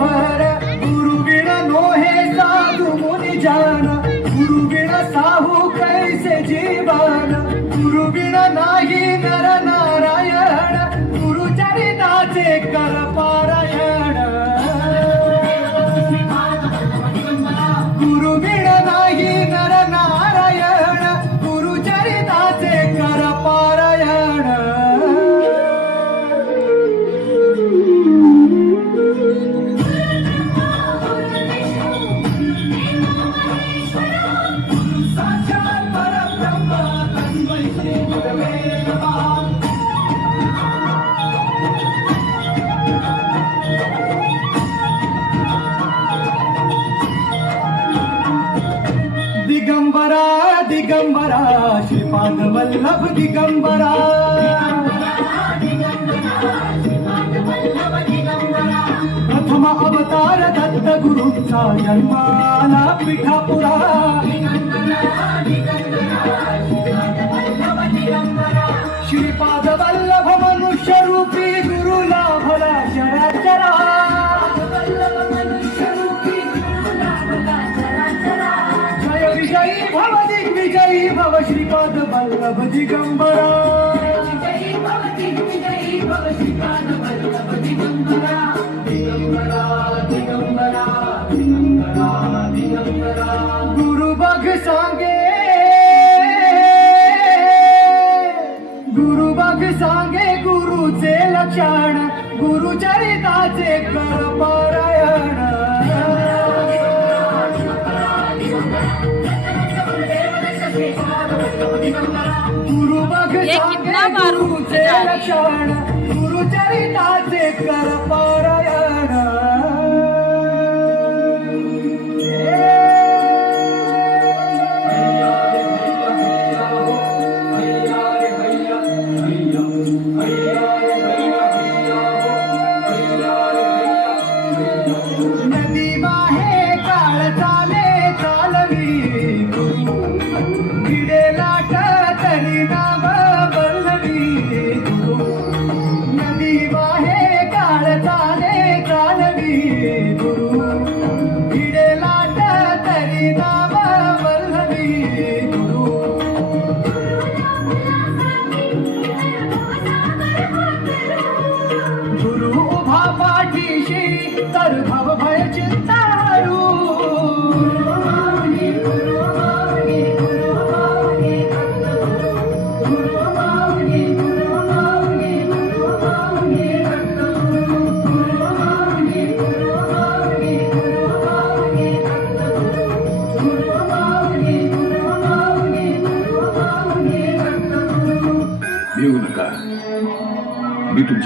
भर गुरु बिन नोहे साधु मुनि जान गुरु बिन साहू कैसे जीवन गुरु बिन नाही नर नारायण गुरु चरिताचे कर पारायण गुरु बिन नाही नर नारायण गुरु चरिताचे कर पारायण दिगंबरा दिगंबरा श्रीपाद वल्लभ दिगंबरा प्रथम अवतार दत्त गुरूंचा जन्माला पिठापुरा श्रीपाद वल्लभ मनुष्य रूपी गुरु लाभला चराचरा जय विजयी भव दिग्विजयी भव श्रीपाद वल्लभ दिगंबरा गुरु बघ सांगे गुरु बघ सांगे गुरुचे लक्षण गुरु चरिताचे कर पारायण गुरु बघ सांगे गुरुचे लक्षण गुरु चरिताचे कर पारायण नदी माहे काळ चाले चालवी भिडे लाट तरी नाव बल्लवी नदी माहे काळ चाले चालवी गुरु भिडे लाट तरी नाव बल्लवी गुरु उभा पाठीशी तर भव भय चिंता हरू भिवू नका मी तुमच्या